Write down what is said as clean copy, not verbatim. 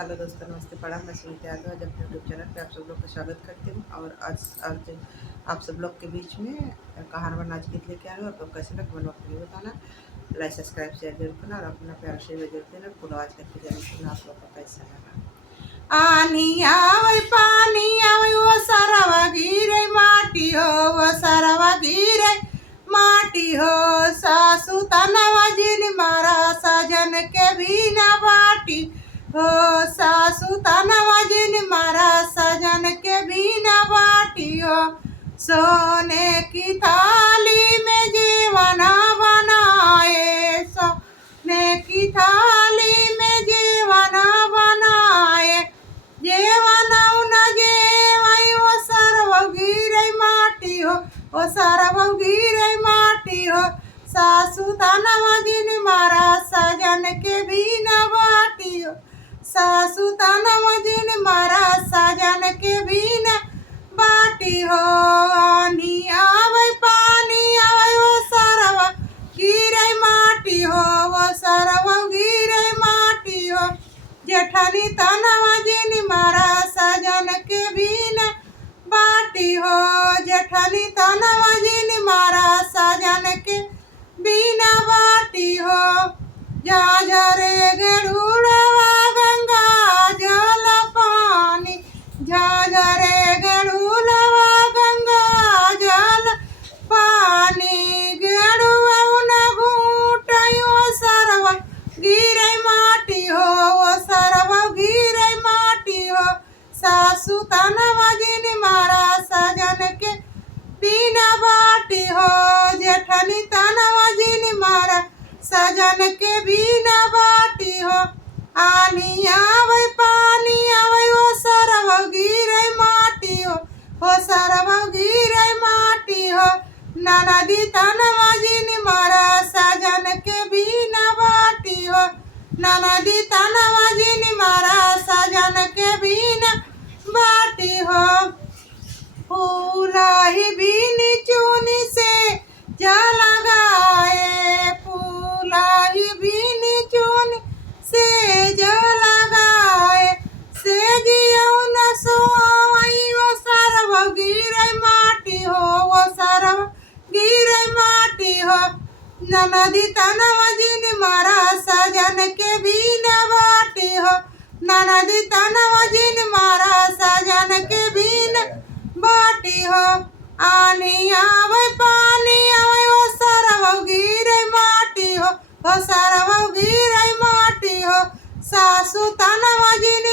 Hello दोस्तों, नमस्ते, प्रणाम। मैं सुनीता यादव आज अपने यूट्यूब चैनल पे आप सब लोग का स्वागत करती हूँ। और आज आप सब लोग के बीच में कहानवा नाच गीत लेके आ रहे हो। आप लोग कैसे लग बनवा के बताना, लाइक सब्सक्राइब शेयर जरूर करना और अपना प्यार से जरूर देना। पूरा आज करके जरूर सुना आप लोग का कैसा लगा। आनी आवे पानी आवे वो सरवा गिरे माटी हो, वो सरवा गिरे माटी हो। सासू तनवा जिन मारा सजन के बिना बाटी हो। सासू तनवा जिन मारा सजन के बिना बाटी हो। सोने की थाली में जीवना बनाए, सोने की थाली में जीवना बनाए। जेवना न जेवाई वो सरव गिरे माटी हो, वो सरव गिरे माटी हो। सासू तनवा जिन मारा सजन के बिना बाटी हो। सासू तनवा जिन मारा सजन के बिना बाटी हो। आनी आवे पानी आवे वो सरव गिरे माटी हो, वो सरव गिरे माटी हो। जेठनी तनवा जिन मारा सजन के बिना बाटी हो। जेठनी तनवा जिन मारा सजन के बिना बाटी हो। जा झरे गरुड़वा गंगा जल पानी, जा झरे गरुड़वा गंगा जल पानी। गेरुआ न घूटयो सरवा गिरे माटी हो, वो सरवा गिरे माटी हो। सासू तनवा जिन मारा सजन के बिना बाटी हो। जेठनी तनवा जिन मारा सजन के बिना बाटी हो। आनी आवे पानी आवे वो सरव गिरे माटी हो, वो सरव गिरे माटी हो। ननदी तनवा जिन मारा सजन के बिना बाटी हो। ननदी तनवा जिन मारा सजन के बिना बाटी हो। फूला ही बीनी चूनी से जला गाए, फूला ही बीनी चूनी से जला गाए। से जियो न सोई वो सरव गिरे माटी हो, वो सरव गिरे माटी हो। ननदी तनवा जिन मारा सजन के बिना बाटी हो। ननदी तनवा जिन मारा सजन के बिना बाटी हो। आनी आवे पानी आवे वो सरव गिरे माटी हो, वो सरव गिरे माटी हो। सासू तनवा जिन